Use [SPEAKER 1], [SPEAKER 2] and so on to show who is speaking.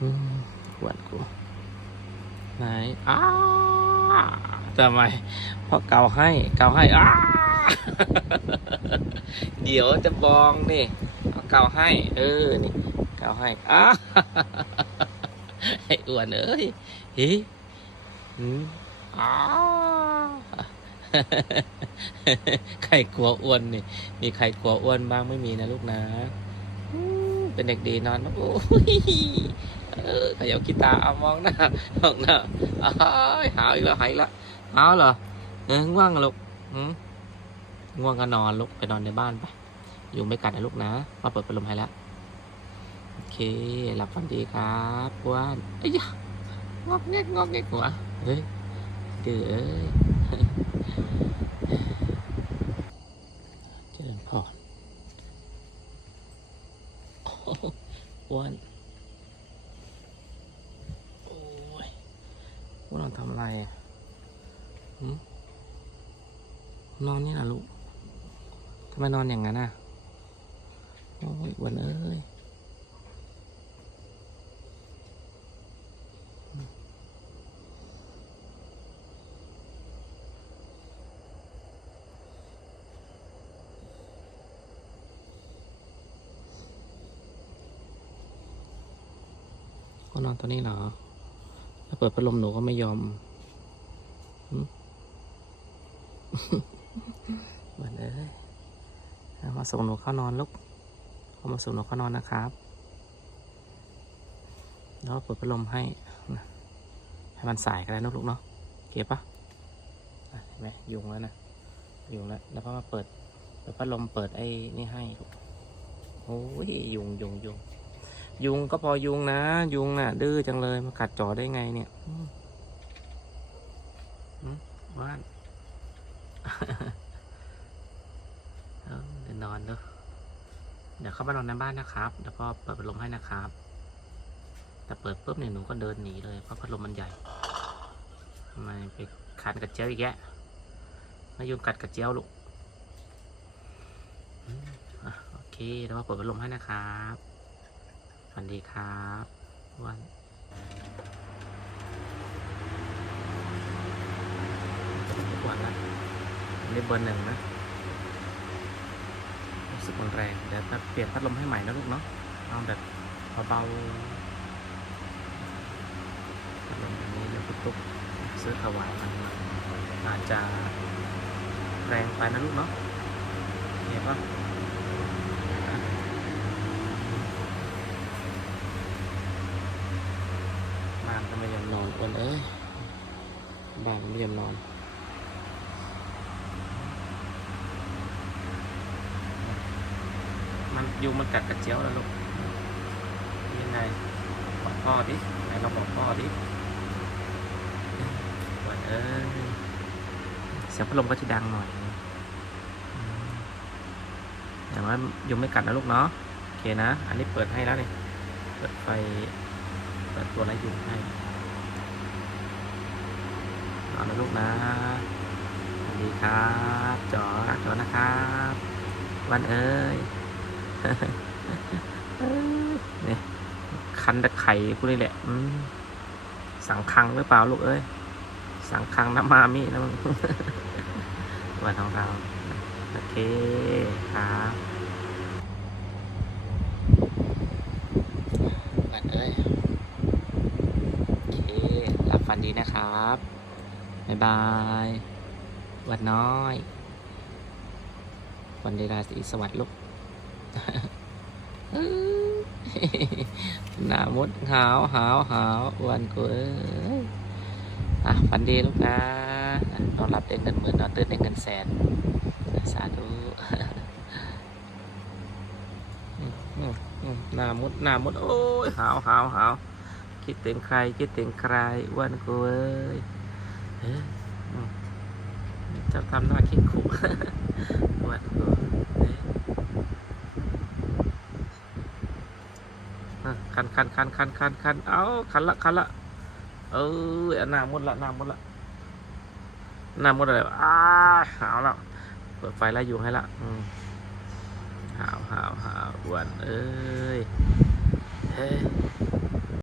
[SPEAKER 1] อ้วนกูไหนอ้าทำไมเพราะเกาให้ เกาให้อ้าเดี๋ยวจะบองนี่เอาเกาให้ เออ นี่ เกาให้อ้าไอ้อ้วนเอ้ยฮิอืมอ้าใครกลัวอ้วนนี่ มีใครกลัวอ้วนบ้างไม่มีนะลูกนะ เป็นเด็กดีนอนโอ้ยเออขยับกีตาร์เอามองหน้ามองหน้าอ้ายหาวอีกแล้วหายล้วเอาเหรอเออง่วงลูกง่วงก็นอนลูกไปนอนในบ้านไปยุงไม่กัดนะลูกนะมาเปิดพัดลมให้แล้วโอเคหลับฝันดีครับอ้วนเอ้ยะงอกเงกงอกเงกหัวเฮ้ยดื้อเอ้ยเจริญพรโอ้โห อ้วนโอ้ยอ้วนอนทำอะไรอนอนนี่นะลูกทำไมนอนอย่างนั้นอะ โอ้ยอ้วนเอ้ย นอนตัวนี้เหรอ ถ้าเปิดพัดลมหนูก็ไม่ยอมหือนเอ้ยเอามาส่งหนูเข้านอนลูกเอามาส่งหนูเข้านอนนะครับแล้วก็เปิดพัดลมให้ให้มันสายกันแล้นะลูกเนาะเก็บปะอะเห็นไหมยุงแล้วนะยุงแล้วแล้วก็มาเปิดเปิดพัดลมเปิดไอ้นี่ให้ลูกโอ้ยยุงยุงยุง ยุงก็พอยุงนะ ยุงน่ะ ดื้อจังเลยมากัดจอได้ไงเนี่ยว่านเดี๋ยวนอนเนอะเดี๋ยวเข้ามานอนในบ้านนะครับแล้วก็เปิดพัดลมให้นะครับ แต่เปิดปุ๊บเนี่ยหนูก็เดินหนีเลยเพราะพัดลมมันใหญ่ทำไมไปคันกับเจียวอีกแยะมายุงกัดกับเจียวลูกอืมอะโอเคแล้วก็เปิดพัดลมให้นะครับ วัสดีครับวันวันละอันนี้เบอร์หนึ่งนะรู้สึกมันแรงเดี๋ยวจะเปลี่ยนพัดลมให้ใหม่นะลูกเนาะเอาแบบเบาๆพัดลมอันนี้แล้วตุ๊กซื้อถวายมันมาอาจจะแรงไปนะลูกเนาะเห็นปะบ้านก็ ไม่ยอมนเอ้ยบ้านก็ไม่ยอมนอนมันยุงมันกัดกระเจียวแล้วลูกยังไงบอกพ่อดิไหนเราบอกพ่อดิวันเอ้ยเสียงพัดลมก็จะดังหน่อยอืมแต่ว่ายุงไม่กัดนะลูกเนาะโอเคนะ อันนี้เปิดให้แล้วนี่เปิดไฟเปิดตัวไล่ยุงให้ นอนนะลูกนะสวัสดีครับจอจอนะครับ วันเอ้ยเนี่ยคันตะไคร่พวกนี้แหละสังคังหรือเปล่าลูกเอ้ย สังคังน้ำมามินะมึงวันของเราโอเคครับวันเอ้ยโอเคหลับฝันดีนะครับ บ๊ายบายวันน้อย วันเดราสีสวัสดิ์ลูกหน้ามดหาวหาวหาวอ้วนกูเอ้ยอะฝันดีลูกนะนอนหลับได้เงินหมื่นนอนตื่นได้เงินแสน สาธุหน้ามดหน้ามดโอ้ยหาวหาวหาวคิดถึงใคร คิดถึงใครอ้วนกูเอ้ย จะทำหน้าคิดคุอ้วนกูเอ้ยอะคันคันคันคันคันคันเอาคันละคันละเออหน้ามดละหน้ามดละหน้ามดอะไรอ้าหาวล้วเปิดไฟไล่ยุงให้ละหาวหาวหาวอ้วนเอ้ย